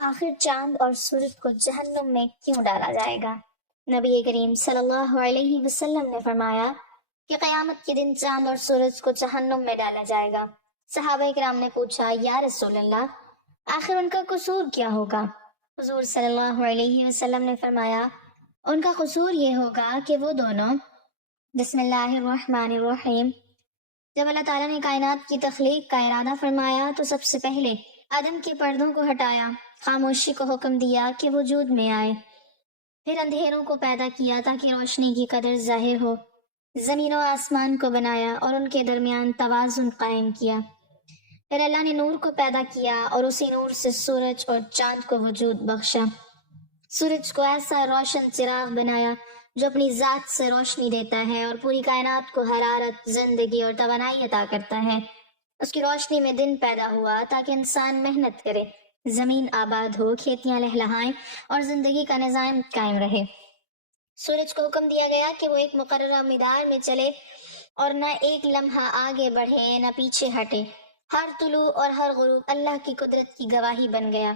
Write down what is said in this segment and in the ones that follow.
آخر چاند اور سورج کو جہنم میں کیوں ڈالا جائے گا؟ نبی کریم صلی اللہ علیہ وسلم نے فرمایا کہ قیامت کے دن چاند اور سورج کو جہنم میں ڈالا جائے گا۔ صحابہ کرام نے پوچھا، یا رسول اللہ، آخر ان کا قصور کیا ہوگا؟ حضور صلی اللہ علیہ وسلم نے فرمایا، ان کا قصور یہ ہوگا کہ وہ دونوں بسم اللہ الرحمن الرحیم، جب اللہ تعالیٰ نے کائنات کی تخلیق کا ارادہ فرمایا تو سب سے پہلے عدم کے پردوں کو ہٹایا، خاموشی کو حکم دیا کہ وجود میں آئے، پھر اندھیروں کو پیدا کیا تاکہ روشنی کی قدر ظاہر ہو، زمین و آسمان کو بنایا اور ان کے درمیان توازن قائم کیا، پھر اللہ نے نور کو پیدا کیا اور اسی نور سے سورج اور چاند کو وجود بخشا۔ سورج کو ایسا روشن چراغ بنایا جو اپنی ذات سے روشنی دیتا ہے اور پوری کائنات کو حرارت، زندگی اور توانائی عطا کرتا ہے۔ اس کی روشنی میں دن پیدا ہوا تاکہ انسان محنت کرے، زمین آباد ہو، کھیتیاں لہلہائیں اور زندگی کا نظام قائم رہے۔ سورج کو حکم دیا گیا کہ وہ ایک مقررہ مدار میں چلے اور نہ ایک لمحہ آگے بڑھے نہ پیچھے ہٹے۔ ہر طلوع اور ہر غروب اللہ کی قدرت کی گواہی بن گیا۔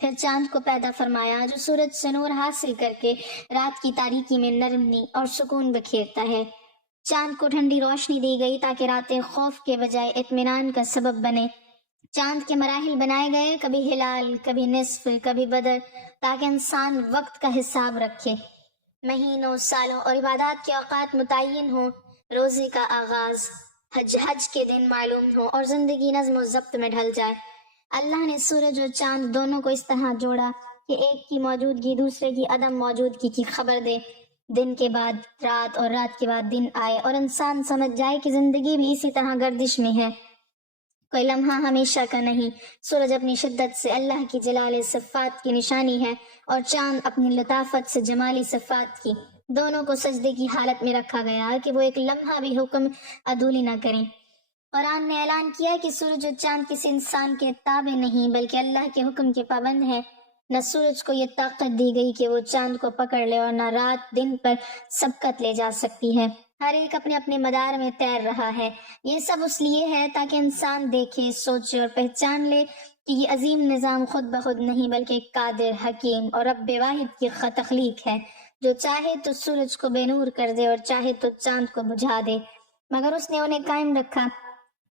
پھر چاند کو پیدا فرمایا جو سورج سے نور حاصل کر کے رات کی تاریکی میں نرمی اور سکون بکھیرتا ہے۔ چاند کو ٹھنڈی روشنی دی گئی تاکہ راتیں خوف کے بجائے اطمینان کا سبب بنے۔ چاند کے مراحل بنائے گئے، کبھی ہلال، کبھی نصف، کبھی بدر، تاکہ انسان وقت کا حساب رکھے، مہینوں، سالوں اور عبادات کے اوقات متعین ہوں، روزے کا آغاز، حج کے دن معلوم ہو اور زندگی نظم و ضبط میں ڈھل جائے۔ اللہ نے سورج اور چاند دونوں کو اس طرح جوڑا کہ ایک کی موجودگی دوسرے کی عدم موجودگی کی خبر دے، دن کے بعد رات اور رات کے بعد دن آئے اور انسان سمجھ جائے کہ زندگی بھی اسی طرح گردش میں ہے، کوئی لمحہ ہمیشہ کا نہیں۔ سورج اپنی شدت سے اللہ کی جلال صفات کی نشانی ہے اور چاند اپنی لطافت سے جمالی صفات کی۔ دونوں کو سجدے کی حالت میں رکھا گیا کہ وہ ایک لمحہ بھی حکم عدولی نہ کریں۔ قرآن نے اعلان کیا کہ سورج اور چاند کسی انسان کے تابع نہیں بلکہ اللہ کے حکم کے پابند ہے۔ نہ سورج کو یہ طاقت دی گئی کہ وہ چاند کو پکڑ لے اور نہ رات دن پر سبقت لے جا سکتی ہے، ہر ایک اپنے اپنے مدار میں تیر رہا ہے۔ یہ سب اس لیے ہے تاکہ انسان دیکھے، سوچے اور پہچان لے کہ یہ عظیم نظام خود بخود نہیں بلکہ ایک قادر، حکیم اور رب واحد کی تخلیق ہے، جو چاہے تو سورج کو بے نور کر دے اور چاہے تو چاند کو بجھا دے، مگر اس نے انہیں قائم رکھا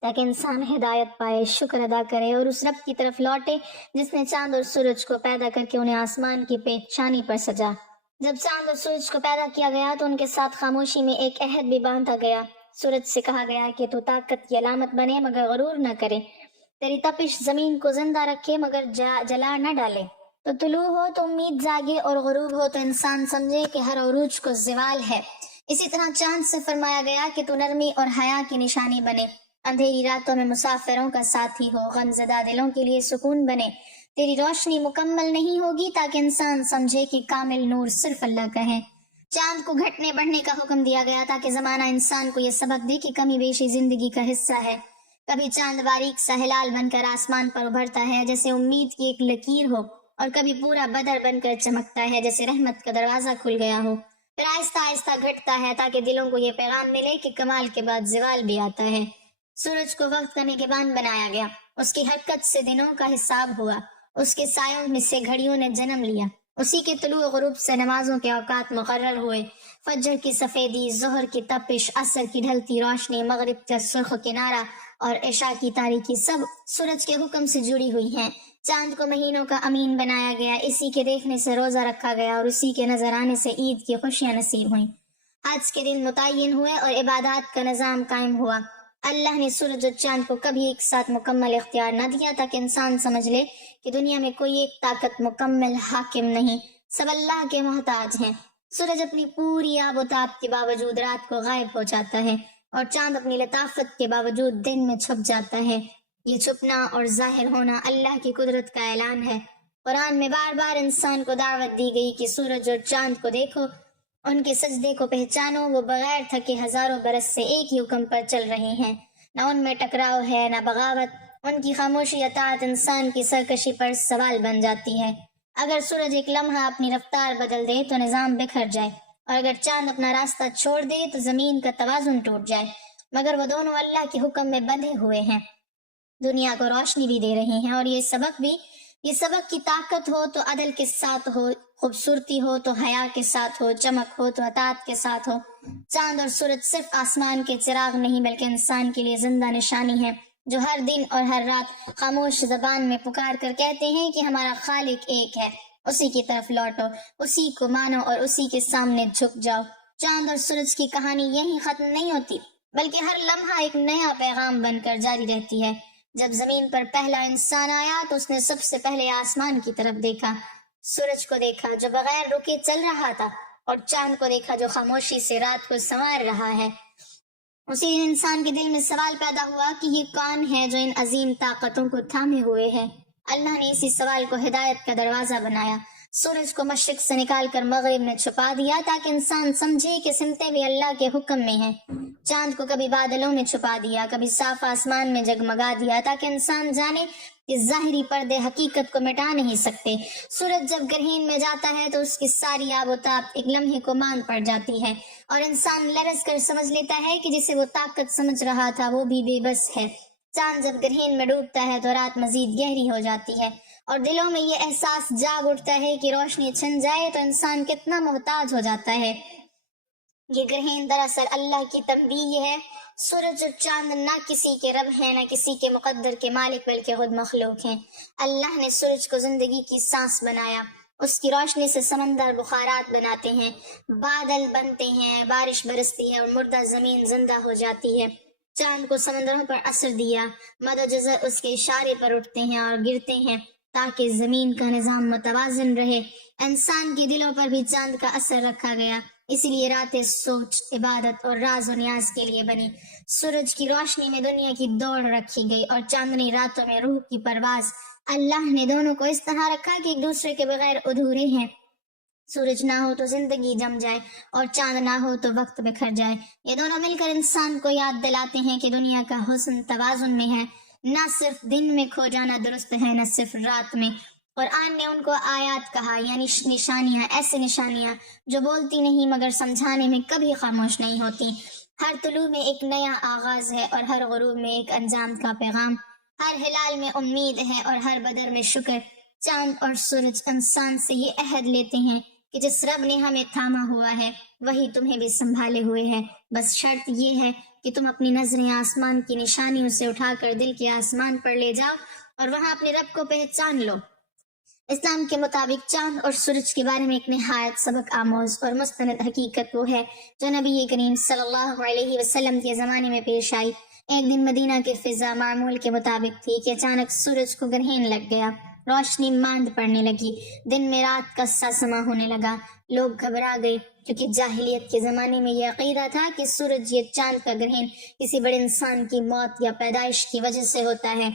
تاکہ انسان ہدایت پائے، شکر ادا کرے اور اس رب کی طرف لوٹے جس نے چاند اور سورج کو پیدا کر کے انہیں آسمان کی پیشانی پر سجا۔ جب چاند اور سورج کو پیدا کیا گیا تو ان کے ساتھ خاموشی میں ایک عہد بھی باندھا گیا۔ سورج سے کہا گیا کہ تو طاقت کی علامت بنے مگر غرور نہ کرے، تیری تپش زمین کو زندہ رکھے مگر جلا نہ ڈالے، تو طلوع ہو تو امید جاگے اور غروب ہو تو انسان سمجھے کہ ہر عروج کو زوال ہے۔ اسی طرح چاند سے فرمایا گیا کہ تو نرمی اور حیا کی نشانی بنے، اندھیری راتوں میں مسافروں کا ساتھی ہو، غمزدہ دلوں کے لیے سکون بنے۔ تیری روشنی مکمل نہیں ہوگی تاکہ انسان سمجھے کہ کامل نور صرف اللہ کا ہے۔ چاند کو گھٹنے بڑھنے کا حکم دیا گیا تاکہ زمانہ انسان کو یہ سبق دے کہ کمی بیشی زندگی کا حصہ ہے۔ کبھی چاند باریک سا ہلال بن کر آسمان پر ابھرتا ہے جیسے امید کی ایک لکیر ہو، اور کبھی پورا بدر بن کر چمکتا ہے جیسے رحمت کا دروازہ کھل گیا ہو۔ پھر آہستہ آہستہ گھٹتا ہے تاکہ دلوں کو یہ پیغام ملے کہ کمال کے بعد زوال بھی آتا ہے۔ سورج کو وقت کا نگہبان بنایا گیا، اس کی حرکت سے دنوں کا حساب ہوا، اس کے سایوں میں سے گھڑیوں نے جنم لیا، اسی کے طلوع و غروب سے نمازوں کے اوقات مقرر ہوئے۔ فجر کی سفیدی، ظہر کی تپش، عصر کی ڈھلتی روشنی، مغرب کا سرخ کنارہ اور عشاء کی تاریکی سب سورج کے حکم سے جڑی ہوئی ہیں۔ چاند کو مہینوں کا امین بنایا گیا، اسی کے دیکھنے سے روزہ رکھا گیا اور اسی کے نظر آنے سے عید کی خوشیاں نصیب ہوئیں، حج کے دن متعین ہوئے اور عبادات کا نظام قائم ہوا۔ اللہ نے سورج اور چاند کو کبھی ایک ساتھ مکمل اختیار نہ دیا تاکہ انسان سمجھ لے کہ دنیا میں کوئی ایک طاقت مکمل حاکم نہیں، سب اللہ کے محتاج ہیں۔ سورج اپنی پوری آب و تاب کے باوجود رات کو غائب ہو جاتا ہے اور چاند اپنی لطافت کے باوجود دن میں چھپ جاتا ہے۔ یہ چھپنا اور ظاہر ہونا اللہ کی قدرت کا اعلان ہے۔ قرآن میں بار بار انسان کو دعوت دی گئی کہ سورج اور چاند کو دیکھو، ان کے سجدے کو پہچانو، وہ بغیر تھکے ہزاروں برس سے ایک ہی حکم پر چل رہے ہیں، نہ ان میں ٹکراؤ ہے نہ بغاوت۔ ان کی خاموشی اطاعت انسان کی سرکشی پر سوال بن جاتی ہے۔ اگر سورج ایک لمحہ اپنی رفتار بدل دے تو نظام بکھر جائے، اور اگر چاند اپنا راستہ چھوڑ دے تو زمین کا توازن ٹوٹ جائے، مگر وہ دونوں اللہ کے حکم میں بندھے ہوئے ہیں، دنیا کو روشنی بھی دے رہے ہیں اور یہ سبق بھی یہ سبق کی طاقت ہو تو عدل کے ساتھ ہو، خوبصورتی ہو تو حیا کے ساتھ ہو، چمک ہو تو اطاعت کے ساتھ ہو۔ چاند اور سورج صرف آسمان کے چراغ نہیں بلکہ انسان کے لیے زندہ نشانی ہے، جو ہر دن اور ہر رات خاموش زبان میں پکار کر کہتے ہیں کہ ہمارا خالق ایک ہے، اسی کی طرف لوٹو، اسی کو مانو اور اسی کے سامنے جھک جاؤ۔ چاند اور سورج کی کہانی یہیں ختم نہیں ہوتی، بلکہ ہر لمحہ ایک نیا پیغام بن کر جاری رہتی ہے۔ جب زمین پر پہلا انسان آیا تو اس نے سب سے پہلے آسمان کی طرف دیکھا، سورج کو دیکھا جو بغیر رکے چل رہا تھا، اور چاند کو دیکھا جو خاموشی سے رات کو سنوار رہا ہے۔ اسی دن انسان کے دل میں سوال پیدا ہوا کہ یہ کون ہے جو ان عظیم طاقتوں کو تھامے ہوئے ہے؟ اللہ نے اسی سوال کو ہدایت کا دروازہ بنایا۔ سورج کو مشرق سے نکال کر مغرب میں چھپا دیا تاکہ انسان سمجھے کہ سمتیں بھی اللہ کے حکم میں ہیں۔ چاند کو کبھی بادلوں میں چھپا دیا، کبھی صاف آسمان میں جگمگا دیا تاکہ انسان جانے کہ ظاہری پردے حقیقت کو مٹا نہیں سکتے۔ سورج جب گرہین میں جاتا ہے تو اس کی ساری آب و تاب ایک لمحے کو مان پڑ جاتی ہے، اور انسان لرز کر سمجھ لیتا ہے کہ جسے وہ طاقت سمجھ رہا تھا وہ بھی بے بس ہے۔ چاند جب گرہین میں ڈوبتا ہے تو رات مزید گہری ہو جاتی ہے، اور دلوں میں یہ احساس جاگ اٹھتا ہے کہ روشنی چھن جائے تو انسان کتنا محتاج ہو جاتا ہے۔ یہ گرہین دراصل اللہ کی تنبیہ ہے۔ سورج اور چاند نہ کسی کے رب ہیں نہ کسی کے مقدر کے مالک، بلکہ خود مخلوق ہیں۔ اللہ نے سورج کو زندگی کی سانس بنایا، اس کی روشنی سے سمندر بخارات بناتے ہیں، بادل بنتے ہیں، بارش برستی ہے اور مردہ زمین زندہ ہو جاتی ہے۔ چاند کو سمندروں پر اثر دیا، مد و جزر اس کے اشارے پر اٹھتے ہیں اور گرتے ہیں تاکہ زمین کا نظام متوازن رہے۔ انسان کے دلوں پر بھی چاند کا اثر رکھا گیا، اسی لیے راتیں سوچ، عبادت اور راز و نیاز کے لیے بنی۔ سورج کی روشنی میں دنیا کی دوڑ رکھی گئی اور چاندنی راتوں میں روح کی پرواز۔ اللہ نے دونوں کو اس طرح رکھا کہ ایک دوسرے کے بغیر ادھورے ہیں۔ سورج نہ ہو تو زندگی جم جائے اور چاند نہ ہو تو وقت بکھر جائے۔ یہ دونوں مل کر انسان کو یاد دلاتے ہیں کہ دنیا کا حسن توازن میں ہے، نہ صرف دن میں کھو جانا درست ہے، نہ صرف رات میں۔ قرآن نے ان کو آیات کہا، یعنی نشانیاں، ایسے نشانیاں جو بولتی نہیں مگر سمجھانے میں کبھی خاموش نہیں ہوتی۔ ہر طلوع میں ایک نیا آغاز ہے اور ہر غروب میں ایک انجام کا پیغام، ہر ہلال میں امید ہے اور ہر بدر میں شکر۔ چاند اور سورج انسان سے یہ عہد لیتے ہیں کہ جس رب نے ہمیں تھاما ہوا ہے وہی تمہیں بھی سنبھالے ہوئے ہے، بس شرط یہ ہے کہ تم اپنی نظریں آسمان کی نشانیوں سے اٹھا کر دل کے آسمان پر لے جاؤ اور وہاں اپنے رب کو پہچان لو۔ اسلام کے مطابق چاند اور سورج کے بارے میں ایک نہایت سبق آموز اور مستند حقیقت وہ ہے جو نبی کریم صلی اللہ علیہ وسلم کے زمانے میں پیش آئی۔ ایک دن مدینہ کی فضا معمول کے مطابق تھی کہ اچانک سورج کو گرہین لگ گیا، روشنی ماند پڑنے لگی، دن میں رات کا سا سما ہونے لگا۔ لوگ گھبرا گئے کیونکہ جاہلیت کے زمانے میں یہ عقیدہ تھا کہ سورج یا چاند کا گرہن کسی بڑے انسان کی موت یا پیدائش کی وجہ سے ہوتا ہے۔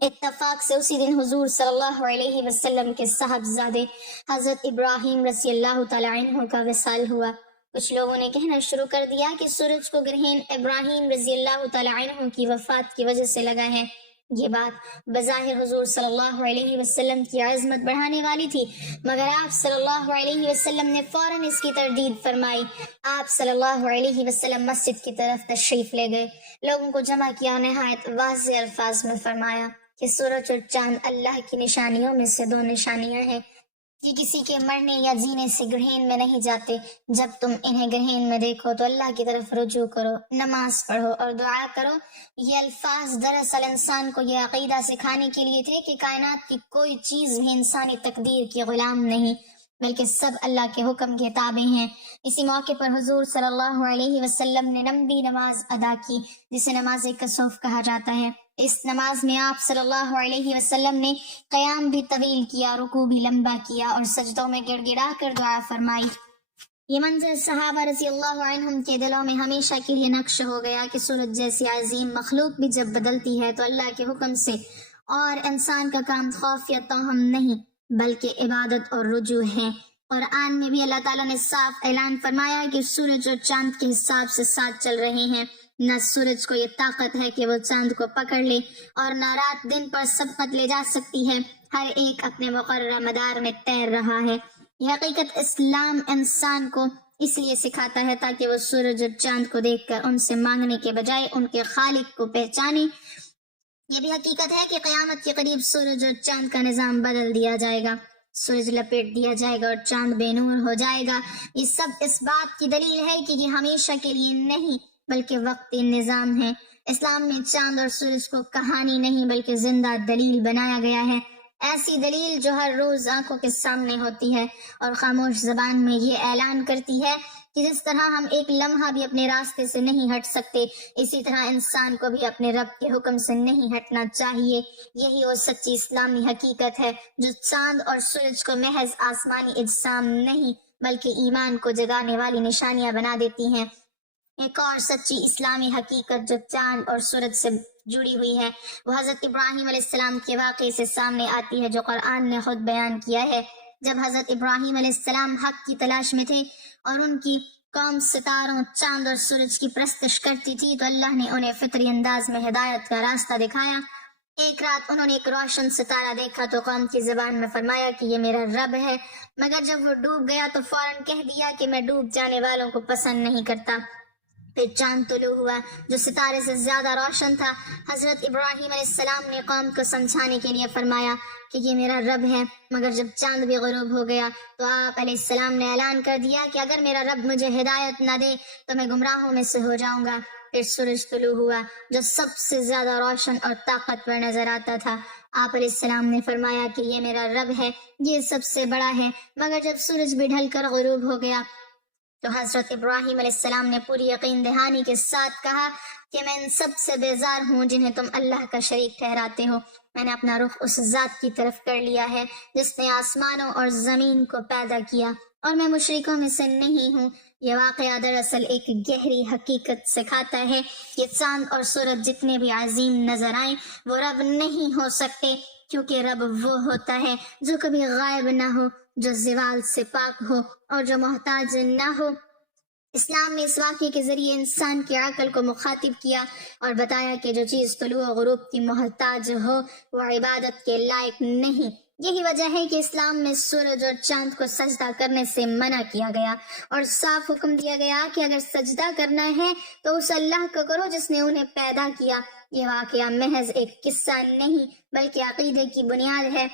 اتفاق سے اسی دن حضور صلی اللہ علیہ وسلم کے صاحبزادے حضرت ابراہیم رضی اللہ تعالی عنہ کا وصال ہوا۔ کچھ لوگوں نے کہنا شروع کر دیا کہ سورج کو گرہن ابراہیم رضی اللہ تعالی عنہ کی وفات کی وجہ سے لگا ہے۔ یہ بات بظاہر حضور صلی اللہ علیہ وسلم کی عظمت بڑھانے والی تھی، مگر آپ صلی اللہ علیہ وسلم نے فوراً اس کی تردید فرمائی۔ آپ صلی اللہ علیہ وسلم مسجد کی طرف تشریف لے گئے، لوگوں کو جمع کیا اور نہایت واضح الفاظ میں فرمایا کہ سورج اور چاند اللہ کی نشانیوں میں سے دو نشانیاں ہیں کہ کسی کے مرنے یا جینے سے گرہین میں نہیں جاتے۔ جب تم انہیں گرہین میں دیکھو تو اللہ کی طرف رجوع کرو، نماز پڑھو اور دعا کرو۔ یہ الفاظ دراصل انسان کو یہ عقیدہ سکھانے کے لیے تھے کہ کائنات کی کوئی چیز بھی انسانی تقدیر کی غلام نہیں، بلکہ سب اللہ کے حکم کے تابع ہیں۔ اسی موقع پر حضور صلی اللہ علیہ وسلم نے لمبی نماز ادا کی جسے نماز کسوف کہا جاتا ہے۔ اس نماز میں آپ صلی اللہ علیہ وسلم نے قیام بھی طویل کیا، رکوع بھی لمبا کیا اور سجدوں میں گڑ گڑا کر دعا فرمائی۔ یہ منظر صحابہ رضی اللہ عنہم کے دلوں میں ہمیشہ کے لیے نقش ہو گیا کہ سورج جیسی عظیم مخلوق بھی جب بدلتی ہے تو اللہ کے حکم سے، اور انسان کا کام خوف یا توہم نہیں بلکہ عبادت اور رجوع ہے۔ قرآن میں بھی اللہ تعالیٰ نے صاف اعلان فرمایا کہ سورج اور چاند کے حساب سے ساتھ چل رہے ہیں، نہ سورج کو یہ طاقت ہے کہ وہ چاند کو پکڑ لے اور نہ رات دن پر سبقت لے جا سکتی ہے، ہر ایک اپنے مقررہ مدار میں تیر رہا ہے۔ یہ حقیقت اسلام انسان کو اس لیے سکھاتا ہے تاکہ وہ سورج اور چاند کو دیکھ کر ان سے مانگنے کے بجائے ان کے خالق کو پہچانے یہ بھی حقیقت ہے کہ قیامت کے قریب سورج اور چاند کا نظام بدل دیا جائے گا، سورج لپیٹ دیا جائے گا اور چاند بے نور ہو جائے گا۔ یہ سب اس بات کی دلیل ہے کہ یہ ہمیشہ کے لیے نہیں بلکہ وقتی نظام ہے۔ اسلام میں چاند اور سورج کو کہانی نہیں بلکہ زندہ دلیل بنایا گیا ہے، ایسی دلیل جو ہر روز آنکھوں کے سامنے ہوتی ہے اور خاموش زبان میں یہ اعلان کرتی ہے کہ جس طرح ہم ایک لمحہ بھی اپنے راستے سے نہیں ہٹ سکتے، اسی طرح انسان کو بھی اپنے رب کے حکم سے نہیں ہٹنا چاہیے۔ یہی وہ سچی اسلامی حقیقت ہے جو چاند اور سورج کو محض آسمانی اجسام نہیں بلکہ ایمان کو جگانے والی نشانیاں بنا دیتی ہیں۔ ایک اور سچی اسلامی حقیقت جو چاند اور سورج سے جڑی ہوئی ہے وہ حضرت ابراہیم علیہ السلام کے واقعے سے سامنے آتی ہے جو قرآن نے خود بیان کیا ہے۔ جب حضرت ابراہیم علیہ السلام حق کی تلاش میں تھے اور ان کی قوم ستاروں، چاند اور سورج کی پرستش کرتی تھی تو اللہ نے انہیں فطری انداز میں ہدایت کا راستہ دکھایا۔ ایک رات انہوں نے ایک روشن ستارہ دیکھا تو قوم کی زبان میں فرمایا کہ یہ میرا رب ہے، مگر جب وہ ڈوب گیا تو فوراً کہہ دیا کہ میں ڈوب جانے والوں کو پسند نہیں کرتا۔ پھر چاند طلوع ہوا جو ستارے سے زیادہ روشن تھا۔ حضرت ابراہیم علیہ السلام نے قوم کو سمجھانے کے لیے فرمایا کہ یہ میرا رب ہے، مگر جب چاند بھی غروب ہو گیا تو آپ علیہ السلام نے اعلان کر دیا کہ اگر میرا رب مجھے ہدایت نہ دے تو میں گمراہوں میں سے ہو جاؤں گا۔ پھر سورج طلوع ہوا جو سب سے زیادہ روشن اور طاقتور نظر آتا تھا۔ آپ علیہ السلام نے فرمایا کہ یہ میرا رب ہے، یہ سب سے بڑا ہے، مگر جب سورج بھی ڈھل کر غروب ہو گیا تو حضرت ابراہیم علیہ السلام نے پوری یقین دہانی کے ساتھ کہا کہ میں ان سب سے بیزار ہوں جنہیں تم اللہ کا شریک ٹھہراتے ہو۔ میں نے اپنا رخ اس ذات کی طرف کر لیا ہے جس نے آسمانوں اور زمین کو پیدا کیا، اور میں مشرکوں میں سے نہیں ہوں۔ یہ واقعہ دراصل ایک گہری حقیقت سکھاتا ہے کہ چاند اور سورج جتنے بھی عظیم نظر آئیں وہ رب نہیں ہو سکتے، کیونکہ رب وہ ہوتا ہے جو کبھی غائب نہ ہو، جو زوال سے پاک ہو اور جو محتاج نہ ہو۔ اسلام نے اس واقعے کے ذریعے انسان کی عقل کو مخاطب کیا اور بتایا کہ جو چیز طلوع و غروب کی محتاج ہو وہ عبادت کے لائق نہیں۔ یہی وجہ ہے کہ اسلام میں سورج اور چاند کو سجدہ کرنے سے منع کیا گیا اور صاف حکم دیا گیا کہ اگر سجدہ کرنا ہے تو اس اللہ کو کرو جس نے انہیں پیدا کیا۔ یہ واقعہ محض ایک قصہ نہیں بلکہ عقیدے کی بنیاد ہے۔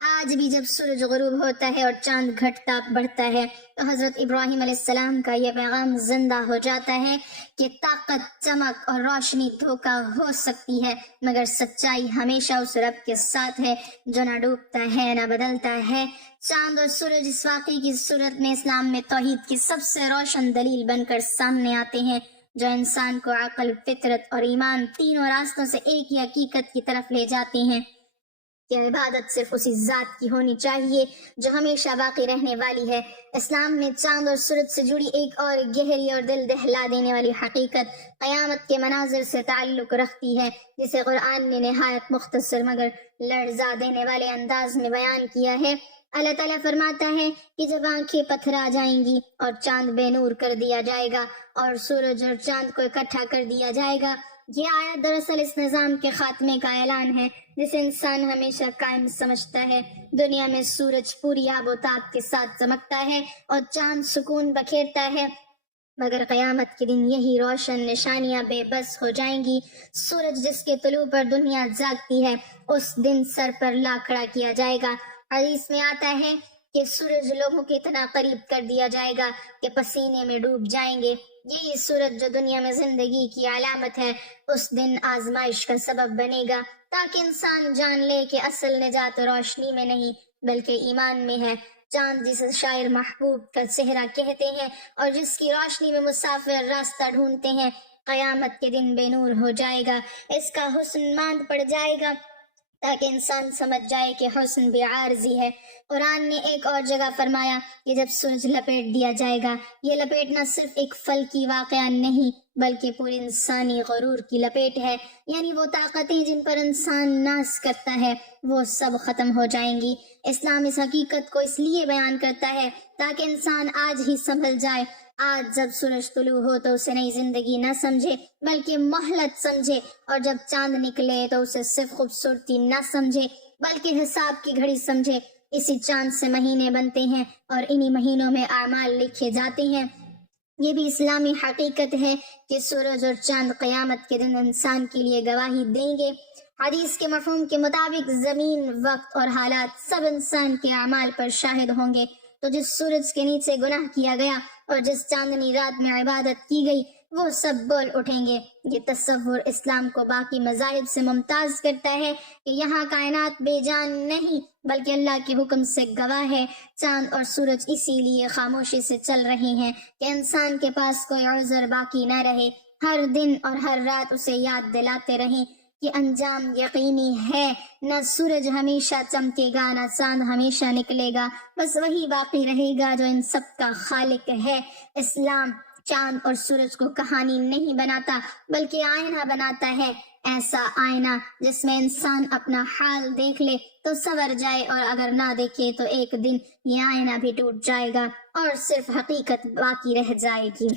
آج بھی جب سورج غروب ہوتا ہے اور چاند گھٹتا بڑھتا ہے تو حضرت ابراہیم علیہ السلام کا یہ پیغام زندہ ہو جاتا ہے کہ طاقت، چمک اور روشنی دھوکہ ہو سکتی ہے، مگر سچائی ہمیشہ اس رب کے ساتھ ہے جو نہ ڈوبتا ہے نہ بدلتا ہے۔ چاند اور سورج اس واقعے کی صورت میں اسلام میں توحید کی سب سے روشن دلیل بن کر سامنے آتے ہیں جو انسان کو عقل، فطرت اور ایمان تینوں راستوں سے ایک ہی حقیقت کی طرف لے جاتے ہیں کہ عبادت صرف اسی ذات کی ہونی چاہیے جو ہمیشہ باقی رہنے والی ہے۔ اسلام میں چاند اور سورج سے جڑی ایک اور گہری اور دل دہلا دینے والی حقیقت قیامت کے مناظر سے تعلق رکھتی ہے جسے قرآن نے نہایت مختصر مگر لرزا دینے والے انداز میں بیان کیا ہے۔ اللہ تعالیٰ فرماتا ہے کہ جب آنکھیں پتھرا جائیں گی اور چاند بے نور کر دیا جائے گا اور سورج اور چاند کو اکٹھا کر دیا جائے گا۔ یہ آیت دراصل اس نظام کے خاتمے کا اعلان ہے جسے انسان ہمیشہ قائم سمجھتا ہے۔ دنیا میں سورج پوری آب و تاب کے ساتھ چمکتا ہے اور چاند سکون بکھیرتا ہے، مگر قیامت کے دن یہی روشن نشانیاں بے بس ہو جائیں گی۔ سورج جس کے طلوع پر دنیا جاگتی ہے اس دن سر پر لا کھڑا کیا جائے گا۔ حدیث میں آتا ہے کہ سورج لوگوں کے اتنا قریب کر دیا جائے گا کہ پسینے میں ڈوب جائیں گے۔ یہی سورج جو دنیا میں زندگی کی علامت ہے اس دن آزمائش کا سبب بنے گا تاکہ انسان جان لے کہ اصل نجات روشنی میں نہیں بلکہ ایمان میں ہے۔ چاند جسے شاعر محبوب کا چہرہ کہتے ہیں اور جس کی روشنی میں مسافر راستہ ڈھونڈتے ہیں، قیامت کے دن بے نور ہو جائے گا، اس کا حسن ماند پڑ جائے گا تاکہ انسان سمجھ جائے کہ حسن بھی عارضی ہے۔ قرآن نے ایک اور جگہ فرمایا کہ جب سورج لپیٹ دیا جائے گا، یہ لپیٹنا صرف ایک فلکی واقعہ نہیں بلکہ پوری انسانی غرور کی لپیٹ ہے، یعنی وہ طاقتیں جن پر انسان ناز کرتا ہے وہ سب ختم ہو جائیں گی۔ اسلام اس حقیقت کو اس لیے بیان کرتا ہے تاکہ انسان آج ہی سنبھل جائے۔ آج جب سورج طلوع ہو تو اسے نئی زندگی نہ سمجھے بلکہ مہلت سمجھے، اور جب چاند نکلے تو اسے صرف خوبصورتی نہ سمجھے بلکہ حساب کی گھڑی سمجھے۔ اسی چاند سے مہینے بنتے ہیں اور انہی مہینوں میں اعمال لکھے جاتے ہیں۔ یہ بھی اسلامی حقیقت ہے کہ سورج اور چاند قیامت کے دن انسان کے لیے گواہی دیں گے۔ حدیث کے مفہوم کے مطابق زمین، وقت اور حالات سب انسان کے اعمال پر شاہد ہوں گے۔ تو جس سورج کے نیچے گناہ کیا گیا اور جس چاندنی رات میں عبادت کی گئی وہ سب بول اٹھیں گے۔ یہ تصور اسلام کو باقی مذاہب سے ممتاز کرتا ہے کہ یہاں کائنات بے جان نہیں بلکہ اللہ کے حکم سے گواہ ہے۔ چاند اور سورج اسی لیے خاموشی سے چل رہے ہیں کہ انسان کے پاس کوئی عذر باقی نہ رہے، ہر دن اور ہر رات اسے یاد دلاتے رہیں کہ انجام یقینی ہے، نہ سورج ہمیشہ چمکے گا نہ چاند ہمیشہ نکلے گا، بس وہی باقی رہے گا جو ان سب کا خالق ہے۔ اسلام چاند اور سورج کو کہانی نہیں بناتا بلکہ آئینہ بناتا ہے، ایسا آئینہ جس میں انسان اپنا حال دیکھ لے تو سنور جائے، اور اگر نہ دیکھے تو ایک دن یہ آئینہ بھی ٹوٹ جائے گا اور صرف حقیقت باقی رہ جائے گی۔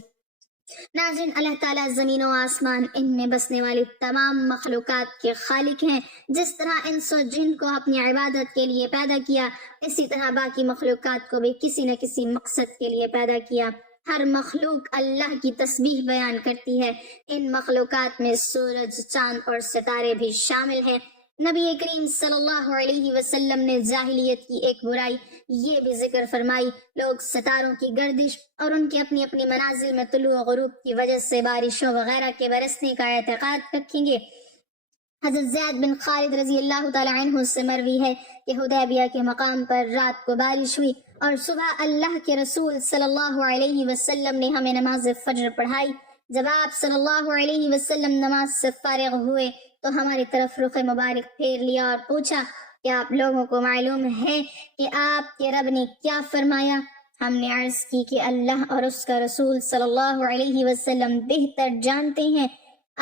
ناظرین، اللہ تعالیٰ زمین و آسمان، ان میں بسنے والی تمام مخلوقات کے خالق ہیں۔ جس طرح انس و جن کو اپنی عبادت کے لیے پیدا کیا، اسی طرح باقی مخلوقات کو بھی کسی نہ کسی مقصد کے لیے پیدا کیا۔ ہر مخلوق اللہ کی تسبیح بیان کرتی ہے۔ ان مخلوقات میں سورج، چاند اور ستارے بھی شامل ہیں۔ نبی کریم صلی اللہ علیہ وسلم نے جاہلیت کی ایک برائی یہ بھی ذکر فرمائی، لوگ ستاروں کی گردش اور ان کی اپنی اپنی منازل میں طلوع و غروب کی وجہ سے بارشوں وغیرہ کے برسنے کا اعتقاد رکھیں گے۔ حضرت زید بن خالد رضی اللہ تعالی عنہ سے مروی ہے کہ حدیبیہ کے مقام پر رات کو بارش ہوئی اور صبح اللہ کے رسول صلی اللہ علیہ وسلم نے ہمیں نماز فجر پڑھائی۔ جب آپ صلی اللہ علیہ وسلم نماز سے فارغ ہوئے تو ہماری طرف رخ مبارک پھیر لیا اور پوچھا کہ آپ لوگوں کو معلوم ہے کہ آپ کے رب نے کیا فرمایا؟ ہم نے عرض کی کہ اللہ اور اس کا رسول صلی اللہ علیہ وسلم بہتر جانتے ہیں۔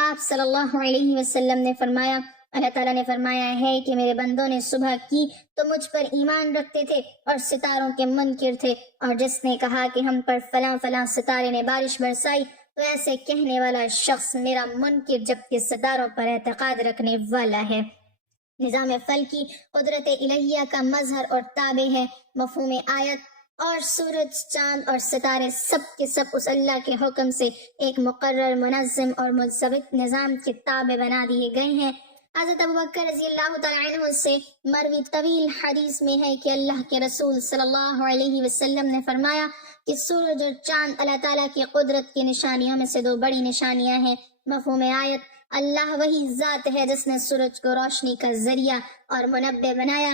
آپ صلی اللہ علیہ وسلم نے فرمایا، اللہ تعالیٰ نے فرمایا ہے کہ میرے بندوں نے صبح کی تو مجھ پر ایمان رکھتے تھے اور ستاروں کے منکر تھے، اور جس نے کہا کہ ہم پر فلاں فلاں ستارے نے بارش برسائی تو ایسے کہنے والا شخص میرا منکر جبکہ ستاروں پر اعتقاد رکھنے والا ہے۔ نظام فلکی قدرت الہیہ کا مظہر اور تابع ہے۔ مفہوم آیت اور سورج، چاند اور ستارے سب کے سب اس اللہ کے حکم سے ایک مقرر، منظم اور منضبط نظام کے تابع بنا دیے گئے ہیں۔ حضرت ابوبکر رضی اللہ تعالی عنہ سے مروی طویل حدیث میں ہے کہ اللہ کے رسول صلی اللہ علیہ وسلم نے فرمایا کہ سورج اور چاند اللہ تعالیٰ کی قدرت کی نشانیوں میں سے دو بڑی نشانیاں ہیں۔ مفہوم آیت، اللہ وہی ذات ہے جس نے سورج کو روشنی کا ذریعہ اور منبع بنایا،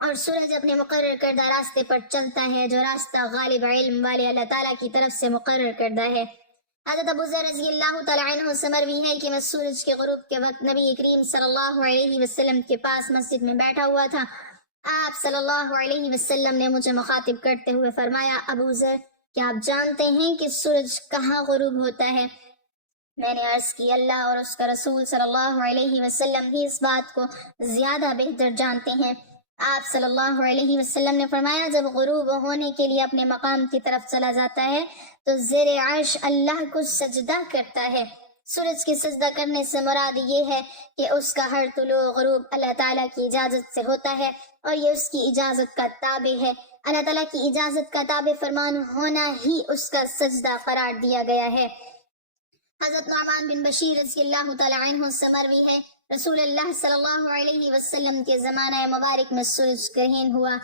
اور سورج اپنے مقرر کردہ راستے پر چلتا ہے، جو راستہ غالب علم والے اللہ تعالیٰ کی طرف سے مقرر کردہ ہے۔ حضرت ابو ذر رضی اللہ تعالی عنہ سے مروی ہے کہ میں سورج کے غروب کے وقت نبی کریم صلی اللہ علیہ وسلم کے پاس مسجد میں بیٹھا ہوا تھا۔ آپ صلی اللہ علیہ وسلم نے مجھے مخاطب کرتے ہوئے فرمایا، ابو ذر، کیا آپ جانتے ہیں کہ سورج کہاں غروب ہوتا ہے؟ میں نے عرض کی، اللہ اور اس کا رسول صلی اللہ علیہ وسلم ہی اس بات کو زیادہ بہتر جانتے ہیں۔ آپ صلی اللہ علیہ وسلم نے فرمایا، جب غروب ہونے کے لیے اپنے مقام کی طرف چلا جاتا ہے تو زیر عرش اللہ کو سجدہ کرتا ہے۔ سورج کی سجدہ کرنے سے مراد یہ ہے کہ اس کا ہر طلوع غروب اللہ تعالیٰ کی اجازت سے ہوتا ہے اور یہ اس کی اجازت کا تابع ہے۔ اللہ تعالیٰ کی اجازت کا تابع فرمان ہونا ہی اس کا سجدہ قرار دیا گیا ہے۔ حضرت نعمان بن بشیر رضی اللہ تعالی عنہ سے مروی ہے، رسول اللہ صلی اللہ علیہ وسلم کے زمانہ مبارک میں سورج گرہن ہوا۔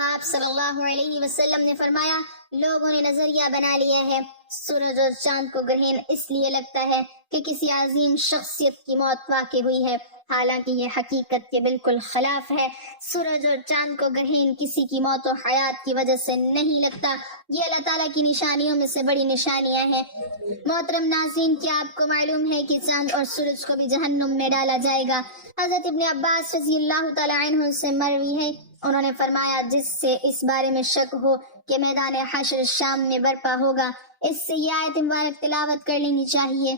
آپ صلی اللہ علیہ وسلم نے فرمایا، لوگوں نے نظریہ بنا لیا ہے سورج اور چاند کو گرہن اس لیے لگتا ہے کہ کسی عظیم شخصیت کی موت واقع ہوئی ہے، حالانکہ یہ حقیقت کے بالکل خلاف ہے۔ سورج اور چاند کو گرہن کسی کی موت و حیات کی وجہ سے نہیں لگتا، یہ اللہ تعالیٰ کی نشانیوں میں سے بڑی نشانیاں ہیں۔ محترم ناظرین، کیا آپ کو معلوم ہے کہ چاند اور سورج کو بھی جہنم میں ڈالا جائے گا؟ حضرت ابن عباس رضی اللہ تعالی عنہ سے مروی ہے، انہوں نے فرمایا، جس سے اس بارے میں شک ہو کہ میدان حشر شام میں برپا ہوگا، اس سے یہ آیت مبارک تلاوت کر لینی چاہیے۔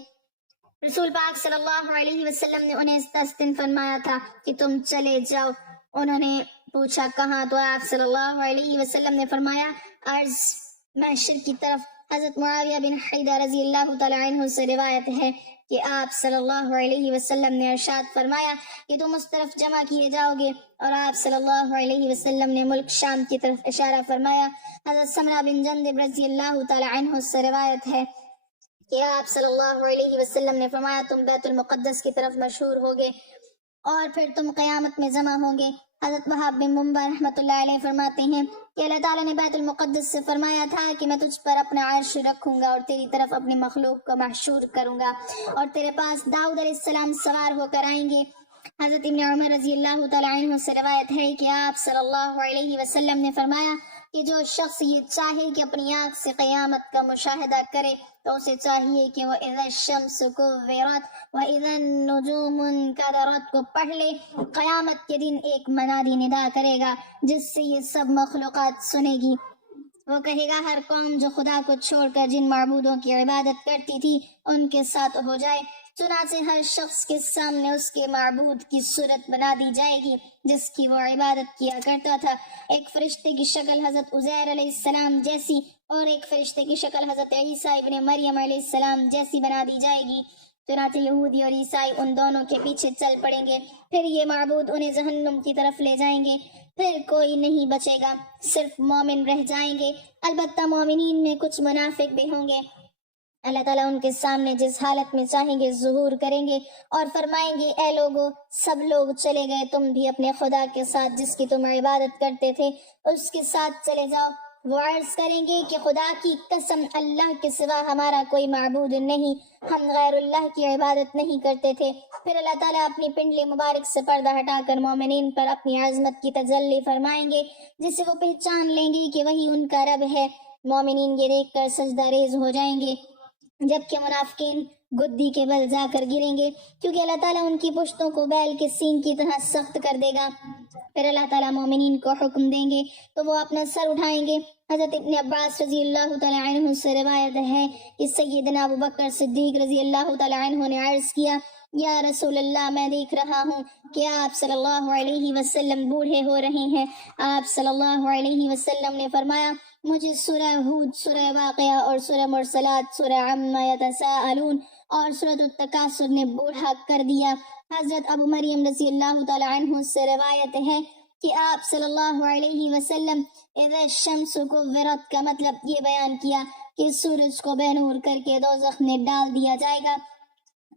رسول پاک صلی اللہ علیہ وسلم نے انہیں استثناء فرمایا تھا کہ تم چلے جاؤ۔ انہوں نے پوچھا کہاں؟ تو آپ صلی اللہ علیہ وسلم نے فرمایا، عرض محشر کی طرف۔ حضرت معاویہ بن حیدہ رضی اللہ تعالی عنہ سے روایت ہے کہ آپ صلی اللہ علیہ وسلم نے ارشاد فرمایا کہ تم اس طرف جمع کیے جاؤ گے، اور آپ صلی اللہ علیہ وسلم نے ملک شام کی طرف اشارہ فرمایا۔ حضرت سمرہ بن جندب رضی اللہ تعالی عنہ سے روایت ہے کہ آپ صلی اللہ علیہ وسلم نے فرمایا تم بیت المقدس کی طرف مشہور ہوگے اور پھر تم قیامت میں جمع ہوں گے۔ حضرت وہاب بن منبع رحمۃ اللہ علیہ فرماتے ہیں کہ اللہ تعالیٰ نے بیت المقدس سے فرمایا تھا کہ میں تجھ پر اپنا عرش رکھوں گا اور تیری طرف اپنی مخلوق کو محشور کروں گا، اور تیرے پاس داؤد علیہ السلام سوار ہو کر آئیں گے۔ حضرت ابن عمر رضی اللہ تعالیٰ عنہ سے روایت ہے کہ آپ صلی اللہ علیہ وسلم نے فرمایا کہ جو شخص یہ چاہے کہ اپنی آنکھ سے قیامت کا مشاہدہ کرے تو اسے چاہیے کہ وہ اذا الشمس کوورت واذا النجوم انکدرت کو پڑھ لے۔ قیامت کے دن ایک منادی ندا کرے گا جس سے یہ سب مخلوقات سنے گی، وہ کہے گا ہر قوم جو خدا کو چھوڑ کر جن معبودوں کی عبادت کرتی تھی ان کے ساتھ ہو جائے۔ چنانچہ ہر شخص کے سامنے اس کے معبود کی صورت بنا دی جائے گی جس کی وہ عبادت کیا کرتا تھا۔ ایک فرشتے کی شکل حضرت عزیر علیہ السلام جیسی اور ایک فرشتے کی شکل حضرت عیسیٰ ابن مریم علیہ السلام جیسی بنا دی جائے گی۔ چنانچہ یہودی اور عیسائی ان دونوں کے پیچھے چل پڑیں گے، پھر یہ معبود انہیں جہنم کی طرف لے جائیں گے، پھر کوئی نہیں بچے گا، صرف مومن رہ جائیں گے۔ البتہ مومنین میں کچھ منافق بھی ہوں گے۔ اللہ تعالیٰ ان کے سامنے جس حالت میں چاہیں گے ظہور کریں گے اور فرمائیں گے اے لوگو سب لوگ چلے گئے، تم بھی اپنے خدا کے ساتھ جس کی تم عبادت کرتے تھے اس کے ساتھ چلے جاؤ۔ وہ عرض کریں گے کہ خدا کی قسم اللہ کے سوا ہمارا کوئی معبود نہیں، ہم غیر اللہ کی عبادت نہیں کرتے تھے۔ پھر اللہ تعالیٰ اپنی پنڈلی مبارک سے پردہ ہٹا کر مومنین پر اپنی عظمت کی تجلی فرمائیں گے جسے وہ پہچان لیں گے کہ وہی ان کا رب ہے۔ مومنین یہ دیکھ کر سجدہ ریز ہو جائیں گے جبکہ منافقین گدی کے بل جا کر گریں گے، کیونکہ اللہ تعالیٰ ان کی پشتوں کو بیل کے سینگ کی طرح سخت کر دے گا۔ پھر اللہ تعالیٰ مومنین کو حکم دیں گے تو وہ اپنا سر اٹھائیں گے۔ حضرت ابن عباس رضی اللہ تعالیٰ عنہ سے روایت ہے کہ سیدنا ابو بکر صدیق رضی اللہ تعالیٰ عنہ نے عرض کیا یا رسول اللہ میں دیکھ رہا ہوں کہ آپ صلی اللہ علیہ وسلم بوڑھے ہو رہے ہیں۔ آپ صلی اللہ علیہ وسلم نے فرمایا مجھے سورہ ہود، سورہ واقعہ اور سورہ مرسلات، سورہ عما یتساءلون اور سورۃ التکاثر نے بوڑھا کر دیا۔ حضرت ابو مریم رضی اللہ تعالی عنہ سے روایت ہے کہ آپ صلی اللہ علیہ وسلم اذا الشمس کوورت کا مطلب یہ بیان کیا کہ سورج کو بے نور کر کے دوزخ میں ڈال دیا جائے گا،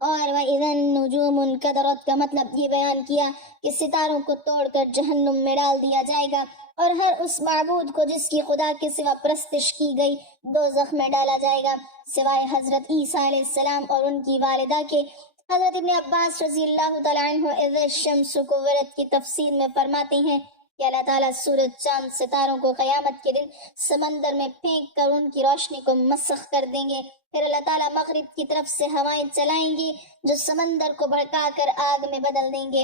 اور وَإِذَا النُّجُومُ انْكَدَرَتْ کا مطلب یہ بیان کیا کہ ستاروں کو توڑ کر جہنم میں ڈال دیا جائے گا، اور ہر اس معبود کو جس کی خدا کے سوا پرستش کی گئی دوزخ میں ڈالا جائے گا سوائے حضرت عیسیٰ علیہ السلام اور ان کی والدہ کے۔ حضرت ابن عباس رضی اللہ تعالیٰ عنہ اذا الشمس کوورت کی تفسیر میں فرماتے ہیں کہ اللہ تعالیٰ سورج، چاند، ستاروں کو قیامت کے دن سمندر میں پھینک کر ان کی روشنی کو مسخ کر دیں گے۔ پھر اللہ تعالیٰ مغرب کی طرف سے ہوائیں چلائیں گے جو سمندر کو بھڑکا کر آگ میں بدل دیں گے۔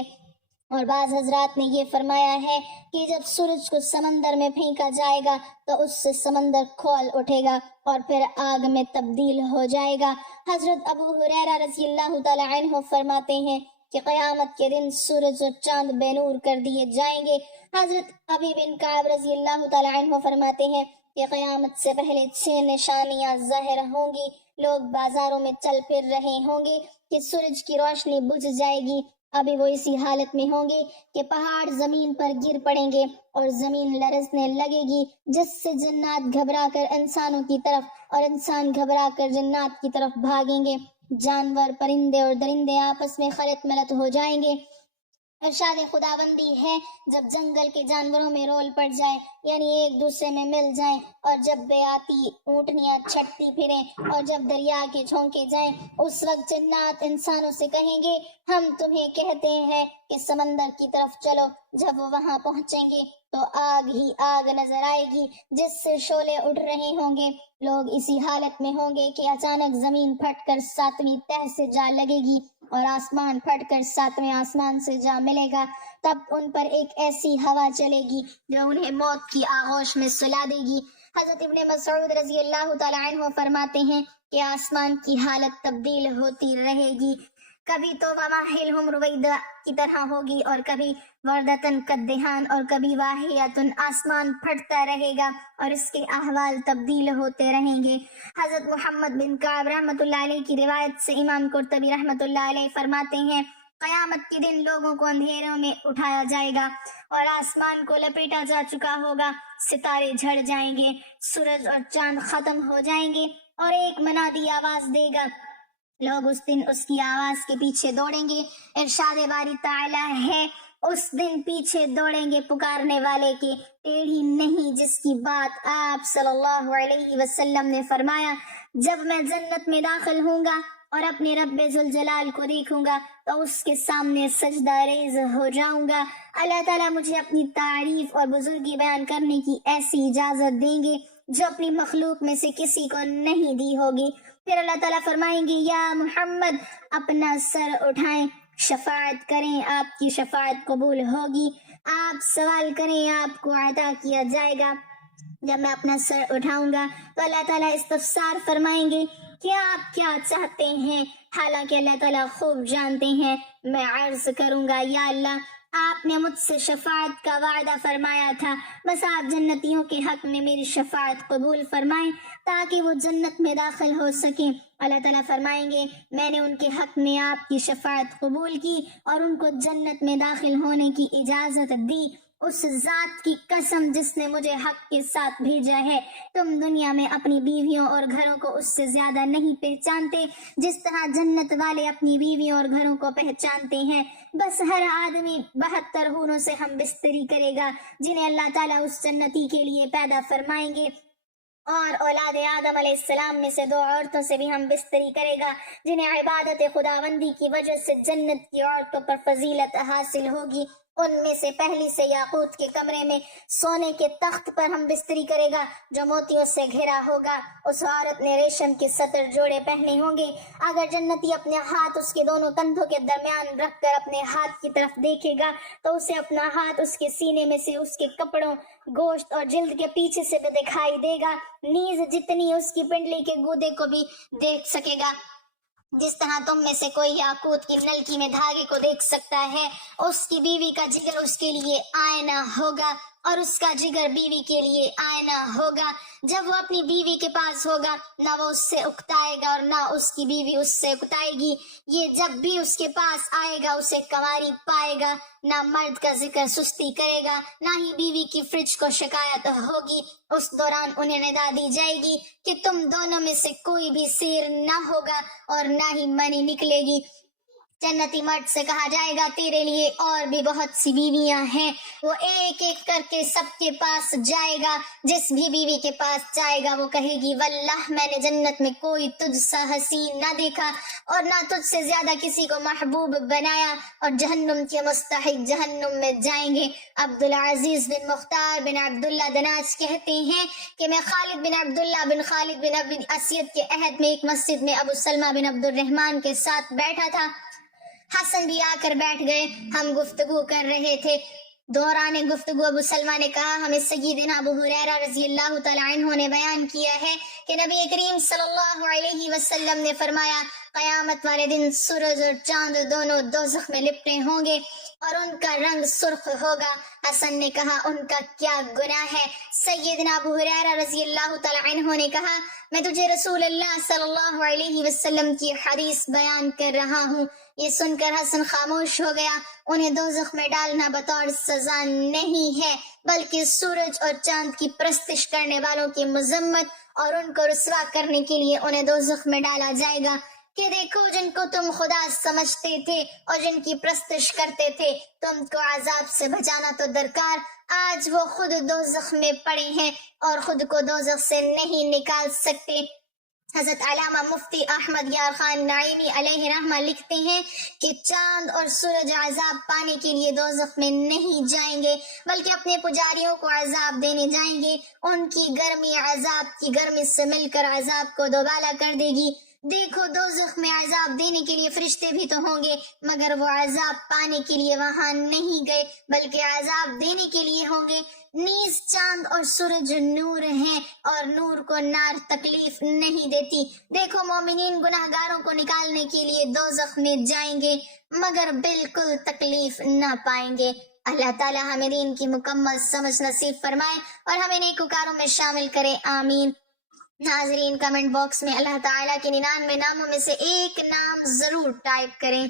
اور بعض حضرات نے یہ فرمایا ہے کہ جب سورج کو سمندر میں پھینکا جائے گا تو اس سے سمندر کھول اٹھے گا اور پھر آگ میں تبدیل ہو جائے گا۔ حضرت ابو ہریرہ رضی اللہ تعالی عنہ فرماتے ہیں کہ قیامت کے دن سورج اور چاند بے نور کر دیے جائیں گے۔ حضرت ابی بن کعب رضی اللہ تعالی عنہ فرماتے ہیں کہ قیامت سے پہلے 6 نشانیاں ظاہر ہوں گی۔ لوگ بازاروں میں چل پھر رہے ہوں گے کہ سورج کی روشنی بجھ جائے گی، ابھی وہ اسی حالت میں ہوں گے کہ پہاڑ زمین پر گر پڑیں گے اور زمین لرزنے لگے گی، جس سے جنات گھبرا کر انسانوں کی طرف اور انسان گھبرا کر جنات کی طرف بھاگیں گے۔ جانور، پرندے اور درندے آپس میں خلط ملط ہو جائیں گے۔ ارشاد خداوندی ہے جب جنگل کے جانوروں میں رول پڑ جائے، یعنی ایک دوسرے میں مل جائیں، اور جب بیاتی اونٹنیاں چھٹتی پھریں اور جب دریا کے جھونکے جائیں، اس وقت جنات انسانوں سے کہیں گے ہم تمہیں کہتے ہیں کہ سمندر کی طرف چلو۔ جب وہ وہاں پہنچیں گے تو آگ ہی آگ نظر آئے گی جس سے شعلے اٹھ رہے ہوں گے۔ لوگ اسی حالت میں ہوں گے کہ اچانک زمین پھٹ کر 7ویں تہ سے جا لگے گی اور آسمان پھٹ کر 7ویں آسمان سے جا ملے گا۔ تب ان پر ایک ایسی ہوا چلے گی جو انہیں موت کی آغوش میں سلا دے گی۔ حضرت ابن مسعود رضی اللہ تعالی عنہ فرماتے ہیں کہ آسمان کی حالت تبدیل ہوتی رہے گی کبھی تو وماہلہم رویدا کی طرح ہوگی اور کبھی وردتن کدہان اور کبھی واہیاتن آسمان پھٹتا رہے گا اور اس کے احوال تبدیل ہوتے رہیں گے۔ حضرت محمد بن کعب رحمۃ اللہ علیہ کی روایت سے امام قرطبی رحمۃ اللہ علیہ فرماتے ہیں قیامت کے دن لوگوں کو اندھیروں میں اٹھایا جائے گا اور آسمان کو لپیٹا جا چکا ہوگا، ستارے جھڑ جائیں گے، سورج اور چاند ختم ہو جائیں گے اور ایک منادی آواز دے گا، لوگ اس دن اس کی آواز کے پیچھے دوڑیں گے۔ ارشاد باری تعالی ہے اس دن پیچھے دوڑیں گے پکارنے والے کے، ٹیڑھی نہیں، جس کی بات آپ صلی اللہ علیہ وسلم نے فرمایا جب میں جنت میں داخل ہوں گا اور اپنے رب ذوالجلال کو دیکھوں گا تو اس کے سامنے سجدہ ریز ہو جاؤں گا۔ اللہ تعالیٰ مجھے اپنی تعریف اور بزرگی بیان کرنے کی ایسی اجازت دیں گے جو اپنی مخلوق میں سے کسی کو نہیں دی ہوگی۔ پھر اللہ تعالیٰ فرمائیں گے یا محمد اپنا سر اٹھائیں، شفاعت کریں، آپ کی شفاعت قبول ہوگی، آپ سوال کریں، آپ کو عطا کیا جائے گا۔ جب میں اپنا سر اٹھاؤں گا تو اللہ تعالیٰ استفسار فرمائیں گے کہ آپ کیا چاہتے ہیں، حالانکہ اللہ تعالیٰ خوب جانتے ہیں۔ میں عرض کروں گا یا اللہ آپ نے مجھ سے شفاعت کا وعدہ فرمایا تھا، بس آپ جنتیوں کے حق میں میری شفاعت قبول فرمائیں تاکہ وہ جنت میں داخل ہو سکیں۔ اللہ تعالیٰ فرمائیں گے میں نے ان کے حق میں آپ کی شفاعت قبول کی اور ان کو جنت میں داخل ہونے کی اجازت دی۔ اس ذات کی قسم جس نے مجھے حق کے ساتھ بھیجا ہے، تم دنیا میں اپنی بیویوں اور گھروں کو اس سے زیادہ نہیں پہچانتے جس طرح جنت والے اپنی بیویوں اور گھروں کو پہچانتے ہیں۔ بس ہر آدمی 72 ہوروں سے ہم بستری کرے گا جنہیں اللہ تعالیٰ اس جنتی کے لیے پیدا فرمائیں گے، اور اولاد آدم علیہ السلام میں سے 2 عورتوں سے بھی ہم بستری کرے گا جنہیں عبادت خداوندی کی وجہ سے جنت کی عورتوں پر فضیلت حاصل ہوگی۔ ان میں سے پہلی سے یاقوت کے کمرے میں سونے کے تخت پر ہم بستری کرے گا جو موتیوں سے گھرا ہوگا۔ اس عورت نے ریشم کے ستر جوڑے پہنے ہوں گے۔ اگر جنتی اپنے ہاتھ اس کے دونوں کندھوں کے درمیان رکھ کر اپنے ہاتھ کی طرف دیکھے گا تو اسے اپنا ہاتھ اس کے سینے میں سے اس کے کپڑوں، گوشت اور جلد کے پیچھے سے بھی دکھائی دے گا، نیز جتنی اس کی پنڈلی کے گودے کو بھی دیکھ سکے گا۔ جس طرح تم میں سے کوئی یاقوت کی نلکی میں دھاگے کو دیکھ سکتا ہے، اس کی بیوی کا جگر اس کے لیے آئینہ ہوگا اور اس کا جگر بیوی کے لیے آئینہ ہوگا۔ جب وہ اپنی بیوی کے پاس ہوگا نہ وہ اس سے اکتائے گا اور نہ اس کی بیوی اس سے اکتائے گی۔ یہ جب بھی اس کے پاس آئے گا اسے کنواری پائے گا، نہ مرد کا ذکر سستی کرے گا، نہ ہی بیوی کی فرج کو شکایت ہوگی۔ اس دوران انہیں ندا دی جائے گی کہ تم دونوں میں سے کوئی بھی سیر نہ ہوگا اور نہ ہی منی نکلے گی۔ جنتی مرد سے کہا جائے گا تیرے لیے اور بھی بہت سی بیویاں ہیں۔ وہ ایک ایک کر کے سب کے پاس جائے گا، جس بھی بیوی کے پاس جائے گا وہ کہے گی واللہ میں نے جنت میں کوئی تجھ سا حسین نہ دیکھا اور نہ تجھ سے زیادہ کسی کو محبوب بنایا، اور جہنم کے مستحق جہنم میں جائیں گے۔ عبدالعزیز بن مختار بن عبداللہ دناج کہتے ہیں کہ میں خالد بن عبداللہ بن خالد بن ابی اسید کے عہد میں ایک مسجد میں ابو سلمہ بن عبد الرحمن کے ساتھ بیٹھا تھا۔ حسن بھی آ کر بیٹھ گئے، ہم گفتگو کر رہے تھے۔ دوران گفتگو ابو سلمہ نے کہا ہمیں سیدنا ابو ہریرہ رضی اللہ تعالی عنہ نے بیان کیا ہے کہ نبی کریم صلی اللہ علیہ وسلم نے فرمایا قیامت والے دن سورج اور چاند دونوں دوزخ میں لپٹے ہوں گے اور ان کا رنگ سرخ ہوگا۔ حسن نے کہا ان کا کیا گناہ ہے؟ سیدنا ابو ہریرہ رضی اللہ تعالی عنہ نے کہا میں تجھے رسول اللہ صلی اللہ علیہ وسلم کی حدیث بیان کر رہا ہوں۔ یہ سن کر حسن خاموش ہو گیا۔ انہیں دوزخ میں ڈالنا بطور سزا نہیں ہے بلکہ سورج اور چاند کی پرستش کرنے والوں کی مذمت اور ان کو رسوا کرنے کے لیے انہیں دوزخ میں ڈالا جائے گا کہ دیکھو جن کو تم خدا سمجھتے تھے اور جن کی پرستش کرتے تھے تم کو عذاب سے بچانا تو درکار، آج وہ خود دوزخ میں پڑے ہیں اور خود کو دوزخ سے نہیں نکال سکتے۔ حضرت علامہ مفتی احمد یار خان نعیمی علیہ رحمہ لکھتے ہیں کہ چاند اور سورج عذاب پانے کے لیے دوزخ میں نہیں جائیں گے بلکہ اپنے پجاریوں کو عذاب دینے جائیں گے۔ ان کی گرمی عذاب کی گرمی سے مل کر عذاب کو دوبالا کر دے گی۔ دیکھو دوزخ میں عذاب دینے کے لیے فرشتے بھی تو ہوں گے، مگر وہ عذاب پانے کے لیے وہاں نہیں گئے بلکہ عذاب دینے کے لیے ہوں گے۔ نیز چاند اور سورج نور ہیں اور نور کو نار تکلیف نہیں دیتی۔ دیکھو مومنین گناہگاروں کو نکالنے کے لیے دوزخ میں جائیں گے مگر بالکل تکلیف نہ پائیں گے۔ اللہ تعالی ہمیں دین کی مکمل سمجھ نصیب فرمائے اور ہمیں نیکوکاروں میں شامل کرے، آمین۔ ناظرین کمنٹ باکس میں اللہ تعالیٰ کے 99 ناموں میں سے ایک نام ضرور ٹائپ کریں۔